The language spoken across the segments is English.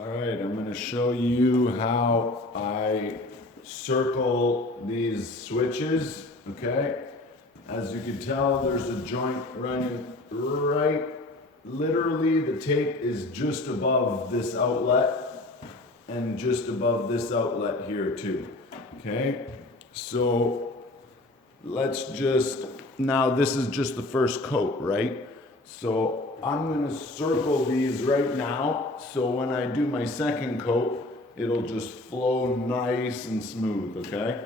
Alright, I'm going to show you how I circle these switches, okay? As you can tell, there's a joint running right, literally the tape is just above this outlet and just above this outlet here too, okay? So let's just, now this is just the first coat, right? So I'm gonna circle these right now, so when I do my second coat, it'll just flow nice and smooth, okay?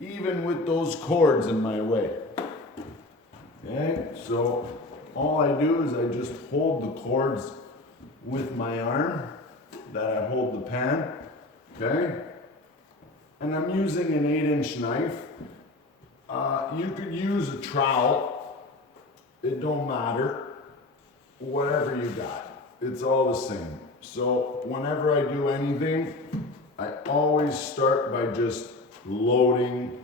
Even with those cords in my way. Okay, so all I do is I just hold the cords with my arm, that I hold the pan, okay? And I'm using an 8-inch knife. You could use a trowel, it don't matter. Whatever you got, it's all the same. So whenever I do anything, I always start by just loading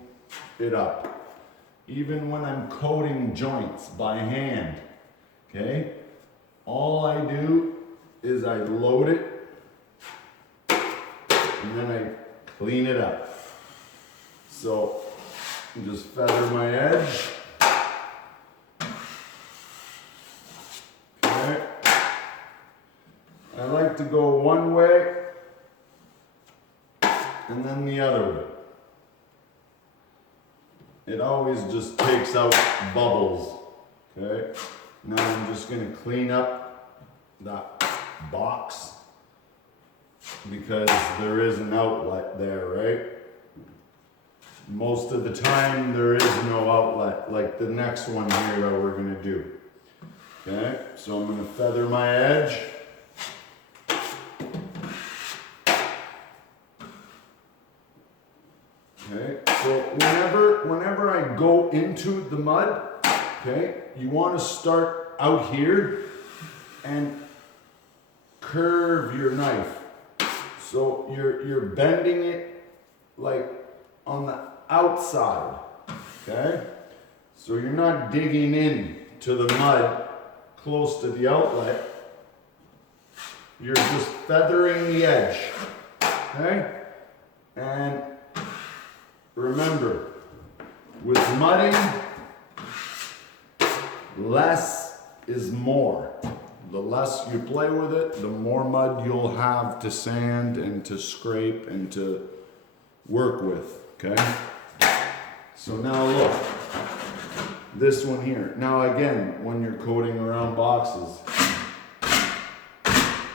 it up. Even when I'm coating joints by hand, okay? All I do is I load it and then I clean it up. So just feather my edge. I like to go one way and then the other way. It always just takes out bubbles, okay? Now I'm just gonna clean up that box because there is an outlet there, right? Most of the time there is no outlet, like the next one here that we're gonna do. Okay, so I'm gonna feather my edge. Okay, so whenever I go into the mud, okay, you want to start out here and curve your knife. So you're bending it like on the outside, okay? So you're not digging in to the mud close to the outlet. You're just feathering the edge, okay? And remember, with mudding, less is more. The less you play with it, the more mud you'll have to sand and to scrape and to work with, okay? So now look, this one here. Now again, when you're coating around boxes,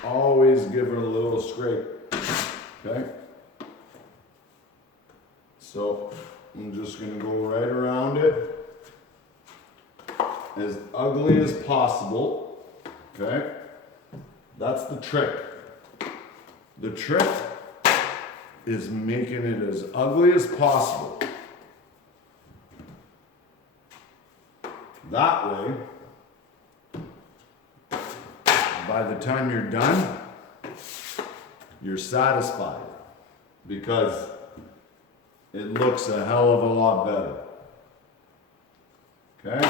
always give it a little scrape, okay? So I'm just gonna go right around it, as ugly as possible, okay? That's the trick. The trick is making it as ugly as possible. That way, by the time you're done, you're satisfied because it looks a hell of a lot better. Okay?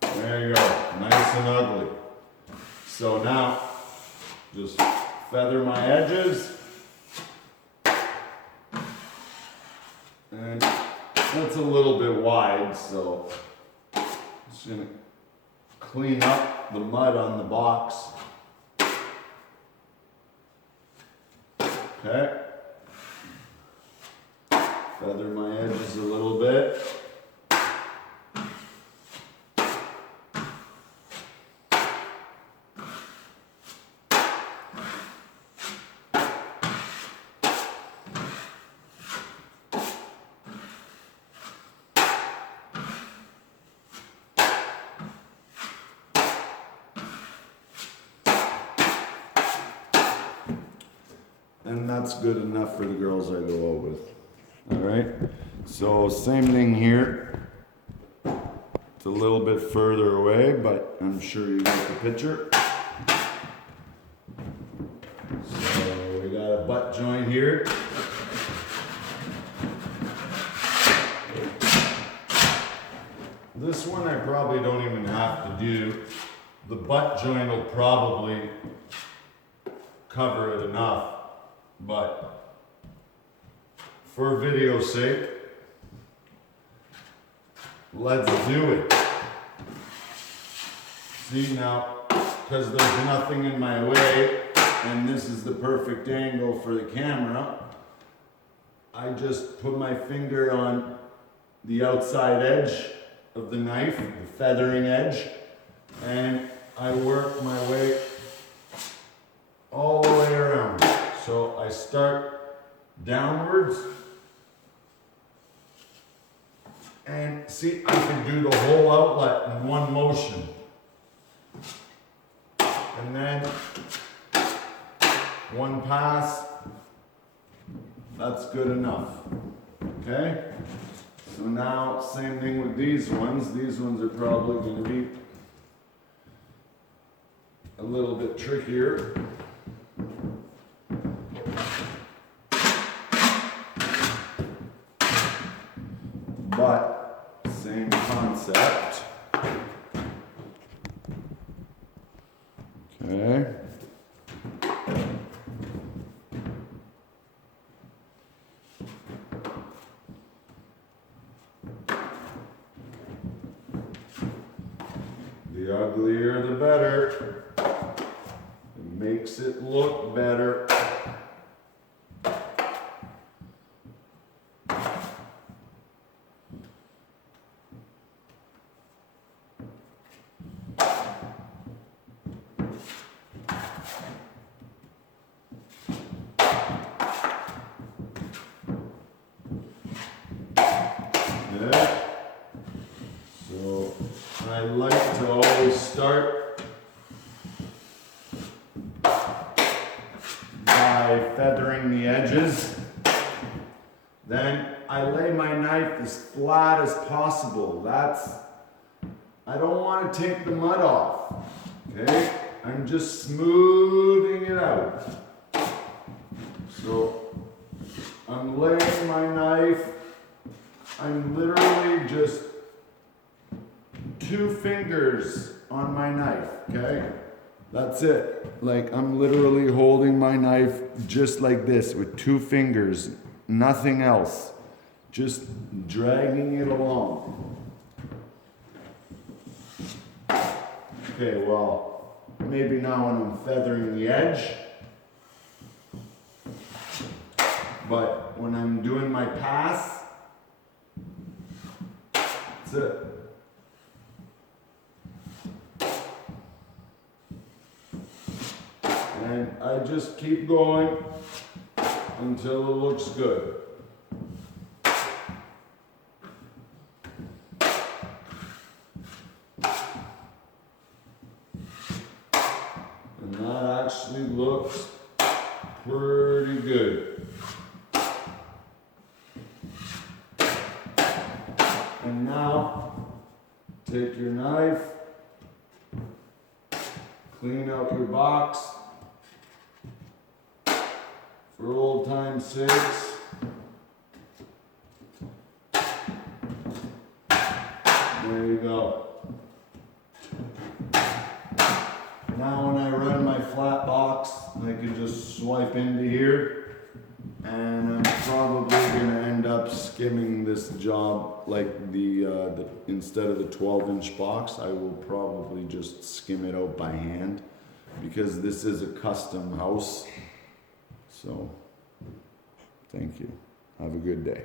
There you go, nice and ugly. So now, just feather my edges. And that's a little bit wide, so I'm just gonna clean up the mud on the box. Okay. Feather my edges a little bit. And that's good enough for the girls I go out with. All right, so same thing here. It's a little bit further away, but I'm sure you get the picture. So we got a butt joint here. This one I probably don't even have to do the butt joint will probably cover it enough, but for video's sake, let's do it. See now, because there's nothing in my way, and this is the perfect angle for the camera, I just put my finger on the outside edge of the knife, the feathering edge, and I work my way all the way around. So I start downwards, and see, I can do the whole outlet in one motion. And then one pass, that's good enough. Okay? So now, same thing with these ones. These ones are probably going to be a little bit trickier. But same concept. Okay. The uglier the better. It makes it look better. Yeah. So I like to always start by feathering the edges. Then I lay my knife as flat as possible. I don't want to take the mud off. Okay? I'm just smoothing it out. So I'm laying my knife. I'm literally just 2 fingers on my knife, okay? That's it. Like, I'm literally holding my knife just like this with 2 fingers, nothing else. Just dragging it along. Okay, well, maybe now when I'm feathering the edge, but when I'm doing my pass, that's it. And I just keep going until it looks good. And that actually looks pretty good. And now, take your knife, clean out your box. For old time's sakes. There you go. Now when I run my flat box, I can just swipe into here, and I'm probably gonna end up skimming this job like the instead of the 12-inch box, I will probably just skim it out by hand because this is a custom house. So, thank you. Have a good day.